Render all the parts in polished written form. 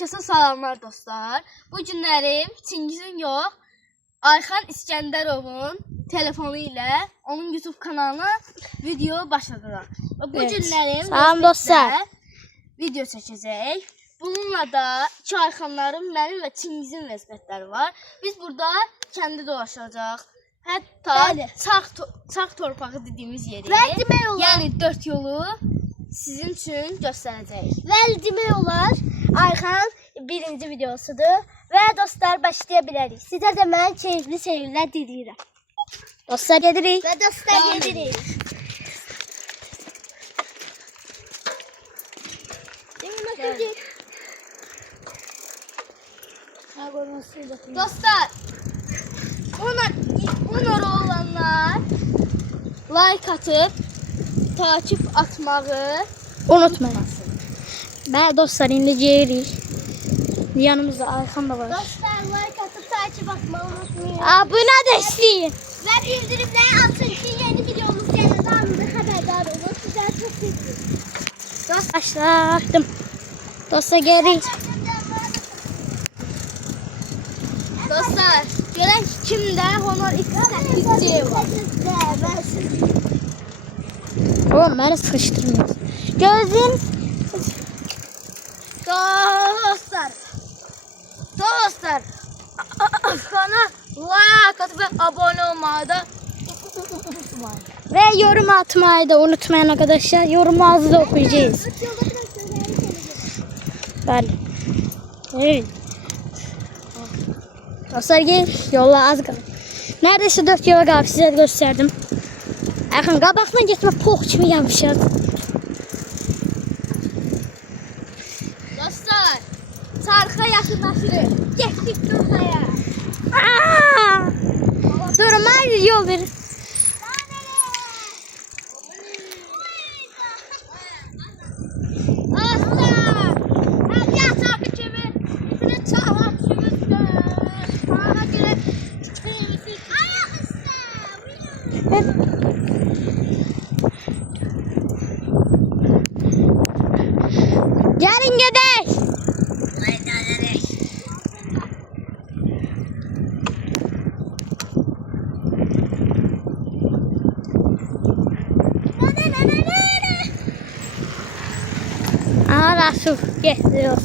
Herkese salamlar dostlar. Bu günlərim Çingizin yox, Ayxan İskəndərovun telefonu ilə onun YouTube kanalına video başladıq. Bu günlərim salam dostlar. Video çəkəcək. Bununla da iki Ayxanların, mənim və Çingizin vəzifətləri var. Biz burada kəndi dolaşacaq. Hətta sağ torpağı dediyimiz yeri, yəni 4 yolu sizin üçün göstərəcəyik. Bəli, demək olar, Ayxan birinci videosudur və dostlar başlaya bilərik. Sizə də mən keyifli seyirlər diləyirəm. Dostlar gedirik. Və dostlar gedirik. Dostlar, onlara olanlar like atıp takip atmağı Unutmayın. Bəli dostlar, indi gedirik. Yanımızda Ayxan da var. Dostlar, like atıp takip atmağı unutmayın. Abunə də istəyin. Və bildirimləri açın ki, yeni videomuz gəlir. Anında xəbərdar olun. Sizlər çox seviyorum. Başladım. Dostlar gedirik. Dostlar, görək kimdə Honor X8C var. Oğlum beni sıkıştırmıyor. Gözüm. Dostlar, Ayxana like atıp abone olmağı da unutmayın. Ve yorum atmayı da unutmayın arkadaşlar. Yorumunuzu da okuyacağız. Bəli. Evet. Dostlar gel. Yolla az qalıb. Neredeyse 4 yola qalıb. Sizə gösterdim. Ayxan qabaqdan getmə, pox kimi yapışır. Dostlar, çarxa yaxınlaşırıq. Getdik çarxaya. Durun, mən yol verin. Dostlar, hadi çarxı kimi. Sizə çarxa düşümüzdür. Çarxa görə çıxıyımızdır. Ayaq üstə. Gelin gedək. Rasul getiriyor.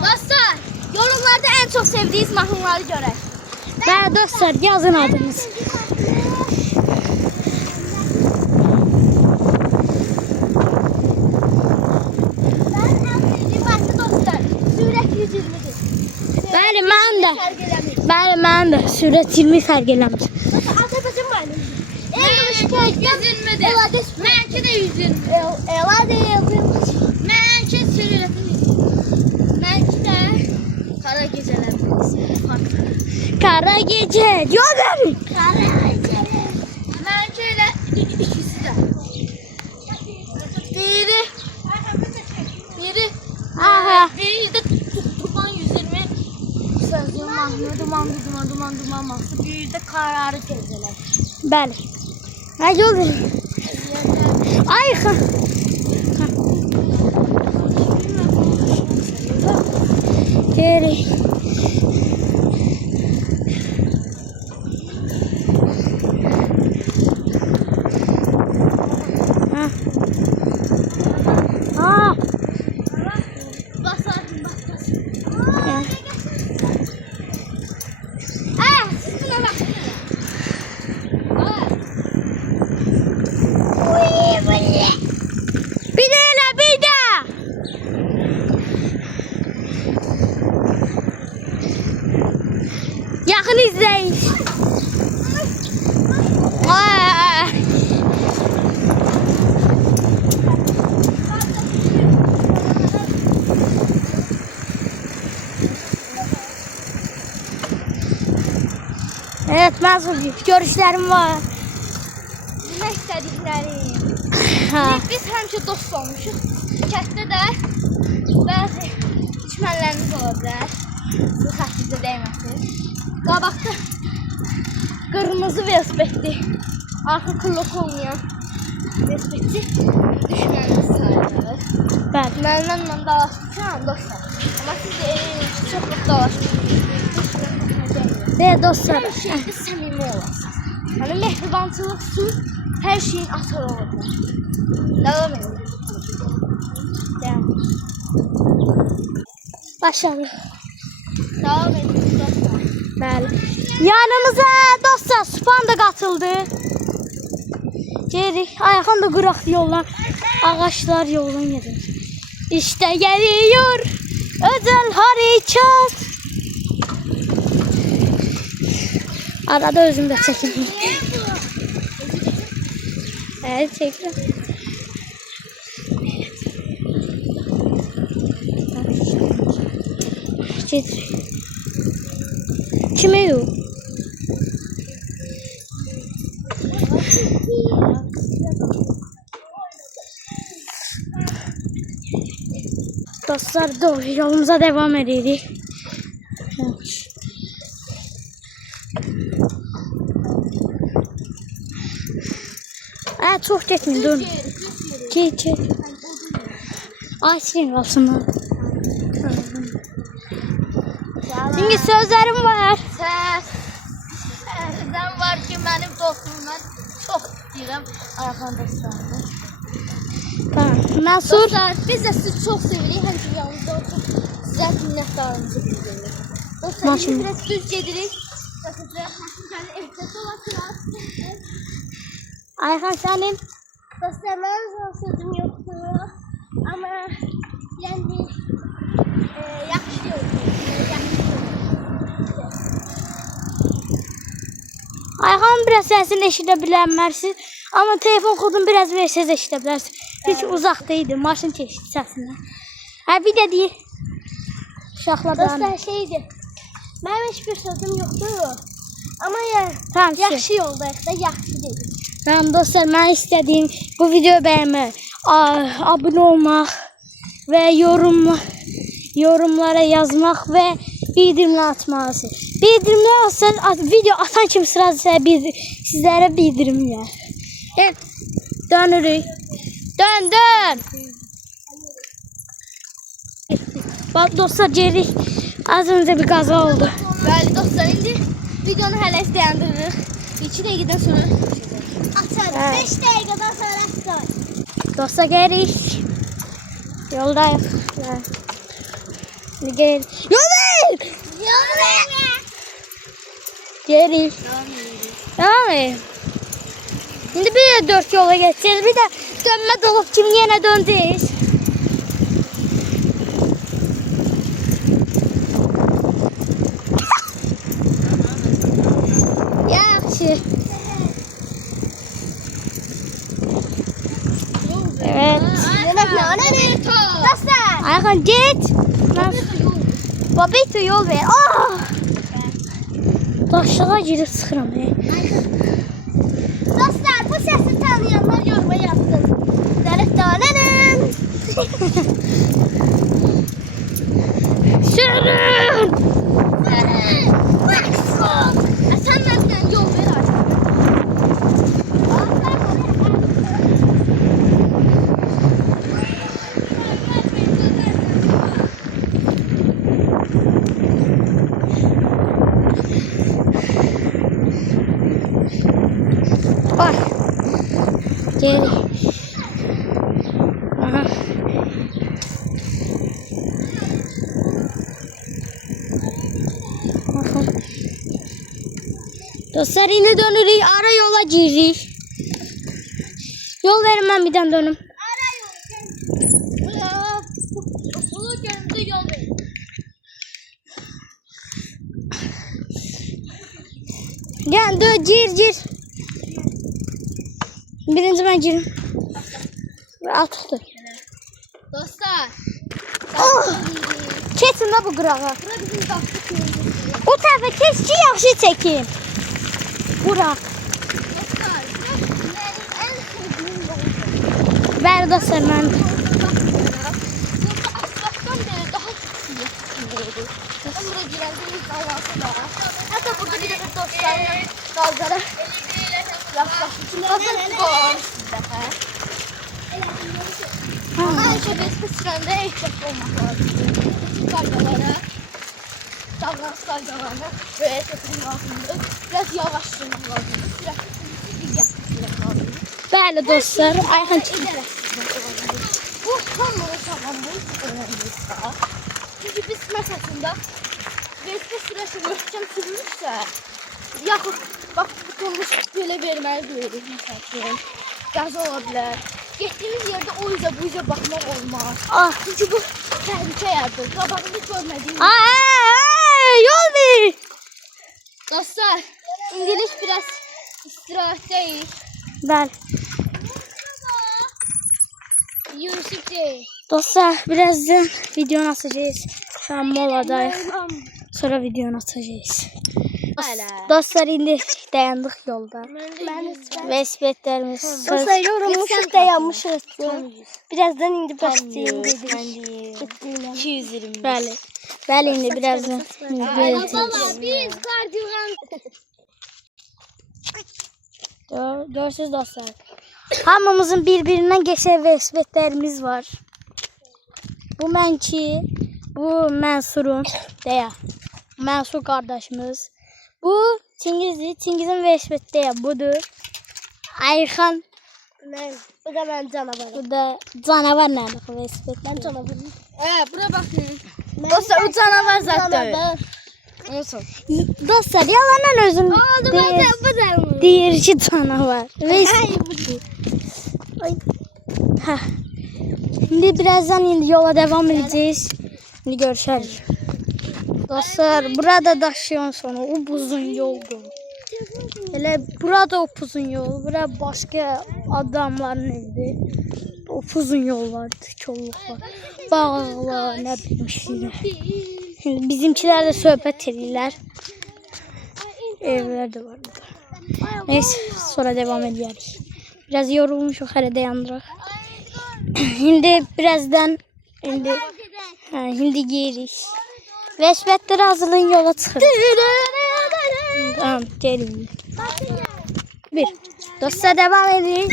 Dostlar, yorumlarda en çok sevdiğiniz mahnıları görək. Bəli dostlar, yazın adınız. Bəli, mən də. Bəli, mən də sürət 20 fərq eləmir. Azərbaycan müəllimi. 120'dir. Mənki də 120. Mənki sürəti. Mənki də Kara Gecələr. Kara gecə, yol verin. Mənki elə ikisi də. Biri də Duman 120. Sözlüğün mahnı, duman mahsı. Biri də Kararı Gecələr. Bəli. Hə, yol verin. Ayxan. Geri. Bir de. Yakın izleyin. Evet, ben görüşlerim var. Ne istədiklərim. Biz həmişə dost olmuşuq. Kənddə də bəzi düşmənlərimiz ola bilər. Bu xətrimizə dəyməsin. Qabaqda qırmızı velosipedli, arxa klok olmayan Respekti düşməniniz sayılır. Bəli. Mənimlə dalaşmışam dostlar. Amma siz də eviniz çox dalaşmışsınız. Və dostlar, Hər şeydə səmimi olasınız. Yəni mehribançılıq üçün hər şeyin asarı olur. Davam edin. başarılı. Davam edin dostlar. Bəli. Yanımıza dostlar Span da qatıldı. Geri ayağın da qıraq yollar, ağaçlar yoldan gedir. İşte geliyor özel harekat. Arada özüm de çekim. Evet çekim. Getir. Kime yok? Dostlar doğru yolumuza devam ediyoruz. Çok getmeyin dur. Get. Ay silin kalsınlar. Şimdi sözlerim var. Sözüm var ki benim dostum ben çok istəyirəm Ayxan dostlarını. Tamam. Mənsur. Dostlar biz də sizi çox sevirik. Həmişə yanınızda olsun. Sizə minnətdarlığımızı bildiririk. Dostlar Maşallah. indi biraz düz gedirik. Bakacağız. Ehtiyat olasınız. Ayxan senin. Dostlar mənim sözüm yoxdur. Amma yəni yaxşı yox. Ayxan biraz səsini eşidə bilənmərsiz. Amma telefon kodunu biraz versəz eşidə bilərsiniz. Hiç uzaq deyildi. Maşın keçdi səsindən. Bir də deyir. Uşaqlardan. Dostlar şeydir. Mənim heç bir sözüm yoxdur. Amma yəni Tamam, yaxşı yoldayıq da, yaxşı deyil. Tamam dostlar, mən istədiyim bu videoyu bəyənmək, abunə olmaq və yorumlara yazmaq və bildirimlər atmalısınız. Bildirimlər atsanız, video atan kimi sırası sizlərə bildirim gəlir. Evet, dönürük. Dön. Bak dostlar, geri az önce bir qaza oldu. Bəli dostlar, indi videonu hələ dayandırırıq. 2 dəqiqədən sonra açarıq. 5 dəqiqədən sonra açarıq. Dostlar gelirik. Yoldayız. Gel. Yoldayız. Gelirik. Tamam mı? Şimdi bir de 4 yola geçeceğiz. Bir de dönme dolup kim yine döneceğiz. Yaxşı. Evet. Dostlar. Ayxan git. Babito yol ver. Daşlığa girip sıxıram. Dostlar, bu sesi tanıyanlar yoruma yazsın. Dərətdanənin. Sürün. Sən mənimlə yol ver artıq. Bak. Geri. Aha. Bakın. Dostlar yine dönürük. Ara yola giririk. Yol verin, ben birden dönüm. Ara yol. Okulu görüntü yol ver. Gel dön, gir. Birinci ben girim. Atıqdır. Dostlar. Kesin de bu qırağa. Bura bizim baxdıq yolumuz. O tərəfə keç ki, yaxşı çəkin. Qıraq. Dostlar, mənim ən sevdiyim yoldur. Bəli dostlar, mən. Burada asfaltdan belə daha yaxşıydı. Mən bura girəndə ilk Allah'ı da. Hətta burada bir də dostlarla qalcara. Yaxşı. Hazır qoyalım. bir dəfə. Amma həmişə velosiped sürəndə ehtiyatlı olmaq lazımdır. Qaydalara, davranış qaydalarına riayət etmək lazımdır. Biraz yavaş sürmək lazımdır. Sürətli diqqətli sürmək lazımdır. Bəli dostlar, Ayxan Bu hamımız tamamımız önemliysə. Çünki biz məsələsində velosiped sürəşi möhkəm sürmüşsə, yaxud bax tutulmuş belə verməli deyirik məsələn. Qəza ola bilər. Getdiyimiz yerdə o üzə bu üzə baxmaq olmaz. Ah. Çünki bu təhlükə yaradır. Qabağında görmədiyimiz. Yol ver. Dostlar, indilik biraz istirahətdəyik. Bəli. Yusuf değil. Dostlar, birazdan videonu atacağız. Şu an moladayız. Sonra videonu atacağız. Dostlar, indi dayandık yolda. Velosipedlerimiz. Dostlar yorulmuşuz dayanmışız. Birazdan indi başlayayım dedik. 220. Bəli. Bəli, indi birazdan. Biz kardigan. Görürsünüz dostlar. Hamımızın birbirinden geçen velosipedlerimiz var. Bu mənki, bu Mansur'un deyə. Mansur kardeşimiz. Bu Çingiz'dir. Çingiz'in velosipedi deyə budur. Ayxan. Bu da ben canavarım. Bu da canavar nerede bu velosiped? Ben canavarım. Bura bakın. Dostlar o canavar zaten. Olsun. Dostlar yalandan özüm deyir ki canavar. Ay. Hə. Şimdi birazdan indi yola devam edeceğiz. Şimdi görüşürüz. Dostlar burada daşıyan sonu upuzun yoldu. Hele burada upuzun yol. Burada başka adamların evi. Upuzun yol var. Çolluk var. Bağlar ne bileyim şeyler. Şimdi bizimkiler de söhbət edirlər. Evler de var burada. Neyse sonra devam ederiz. Biraz yorulmuşuq, hələ dayandıraq. Şimdi birazdan hindi giyirik. Velosipedləri hazırlayın, yola çıxırıq. Tamam, gelin. Bir. Dostlar devam edirik.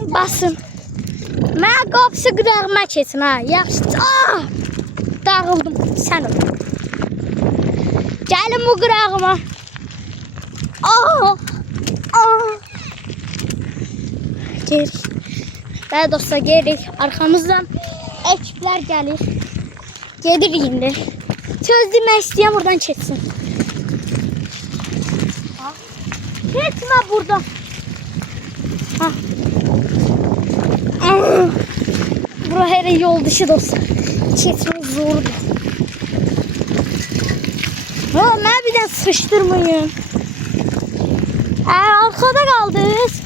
Basın. Mən qapısı qırağıma keçin ha. Yaxşı. Dağıldım. Sən ol. Gəlin bu qırağıma. Geririk. Bəli dostlar, geririk. Arxamızdan ekiplər gəlir. Gedirik indi. Söz demək istəyən buradan keçsin. Keçmə buradan. Bura hələ yol dışı dostlar. Keçmək zordur. Mən bir də sıçdırmayın. Arkada kaldınız.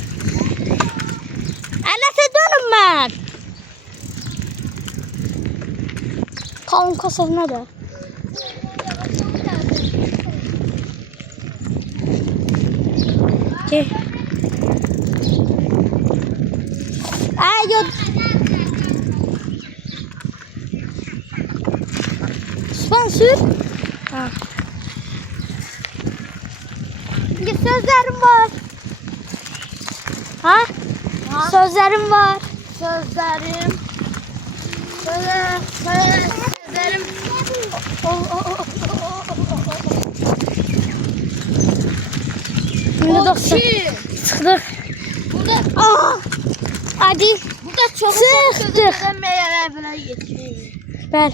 Anası dönüm ben. Kalın kasasına da. Gel. Yok. Sponsor. Ha. Bir sözlerim var. Ha? Sözlerim var. Sözlerim. Sözlerim. Şimdi dostlar. Sıktık. Burada. Hadi. Burada çok sıktık. Meyveler getiriyor. Ver.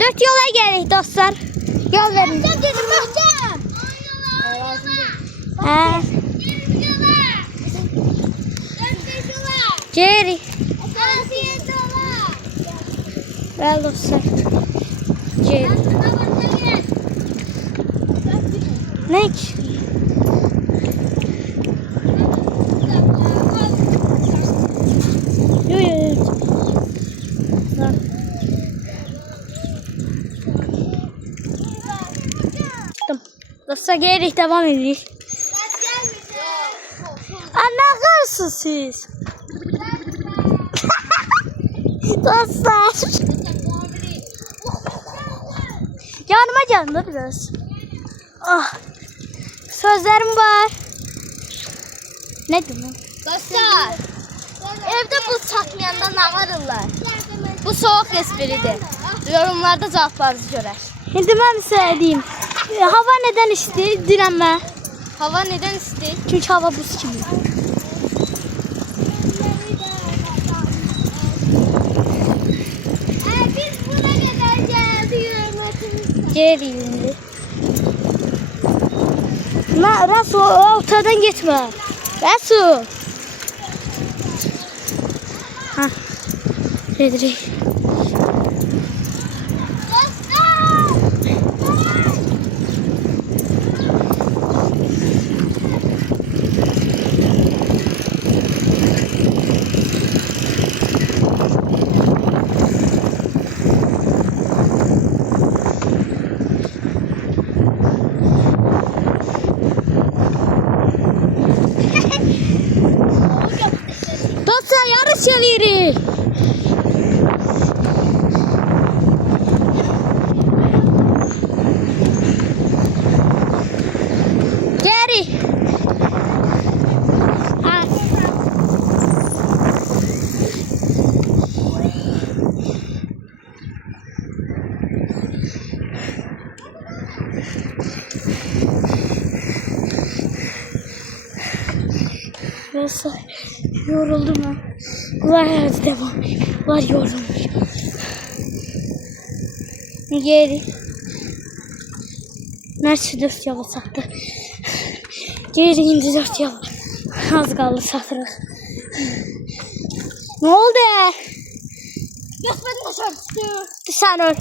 Dört yola geldik dostlar. Yol verin. Ha. Geri. Ver dostlar. Geri. Ne ki? Dostlar geri devam ediyoruz. Ne karsınız siz? Dostlar. Yanıma gelin de biraz. Ah. sözlerim var. Ne diyorsun? Dostlar, evdə buz çatmayanda nə varırlar? Bu soğuk espridir. Yorumlarda cavablarınızı görək. İndi mən söyleyeyim. Hava neden isti? Dinənmə. Hava neden isti? Çünkü hava buz kimi. Biz buna kadar geldik hürmetimiz. Geri indi. Rasu ortadan gitme. Rasu. Ha. Redri. Dostlar yarış yapıyoruz. Geri. Ha. Dostlar yoruldum ben. Var hadi devam. Var yorulmuş. Geri. Mersi 4 yolu sattı. Geri indi 4 yolu. Az kaldı satırıq. Ne oldu? Götürmədim aşağı düşdü. Sen öl.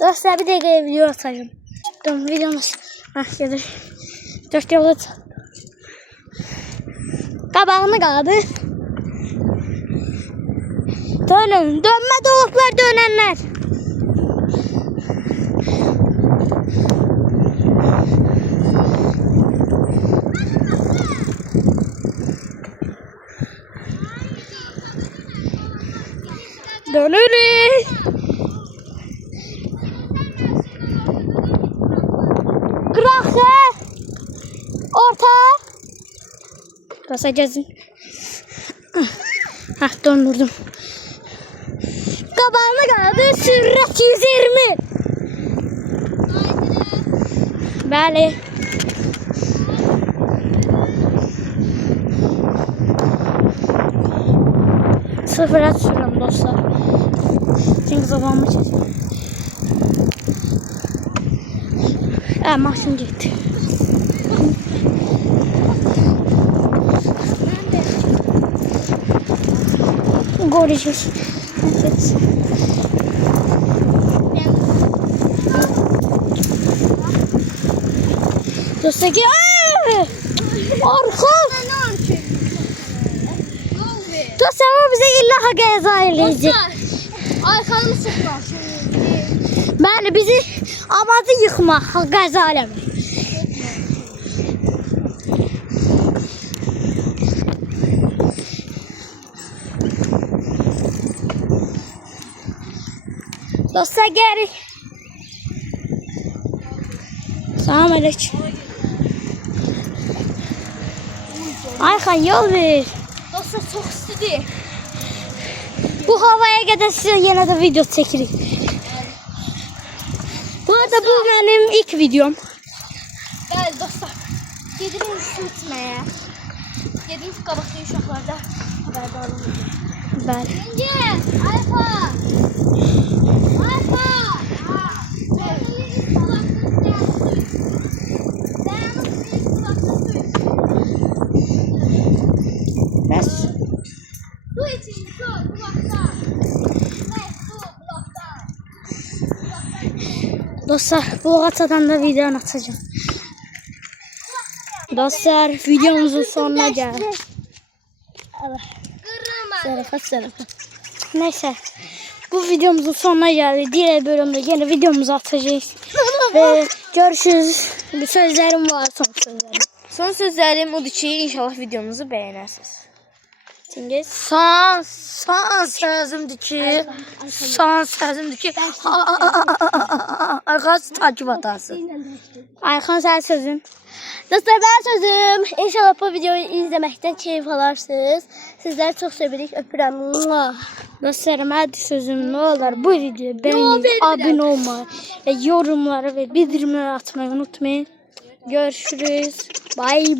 Dostlar bir dakika video atacağım. Tamam videomuz. Ah gelir. 4 yolu kabağını kaldı. Dönün. Dönme doluklar dönenler. Dönürüz. Kırakı. Orta. Basacağız. Hah döndürdüm. Kabağına kaldı. Sürat 120. Bəli. Sıfıra sürüyorum dostlar. Çünkü zamanımı çekiyorum. Maşın gitti. Göreceğiz. Evet. Dostlar ki arka. Dostlar ama bize illa ceza eləyəcək. Arkamı sıkma. Bəli bizi amacı yıkmaq, qəza eləmək. Dostlar geri. Salam aleyküm. Ayxan yol ver. Dostlar çok istidir. Bu havaya kadar size yine de video çekirik. Bu arada bu benim ilk videom. Bəli dostlar. Gedirik su içməyə. Gediniz qabaqda uşaqlarda xəbərdar olun. Bəli. İnci, Ayfa. Ayfa. Bəs. Su için, su, kulaktan. Su, kulaktan. Dostlar bu ağaçtan da video atacağım. Dostlar videomuzun sonuna geldik. Kırılma. Neyse bu videomuzun sonuna geldik. Diğer bölümde yine videomuzu atacağız. Ve görüşürüz. Bir sözlerim var, son sözlerim. Son sözlerim odur ki inşallah videomuzu beğenirsiniz. Çingiz. Son sözümdür ki. Ayxan takip atasın. Ayxan sən sözün. Dostlar ben sözüm. İnşallah bu videoyu izlemekten keyif alarsınız. Sizleri çok sevirik. Öpürəm. Dostlarım hadi sözüm ne olur bu videoyu beğenip abone olmayı ve yorumları ve bildirimleri atmayı unutmayın. Görüşürüz. Bye bye.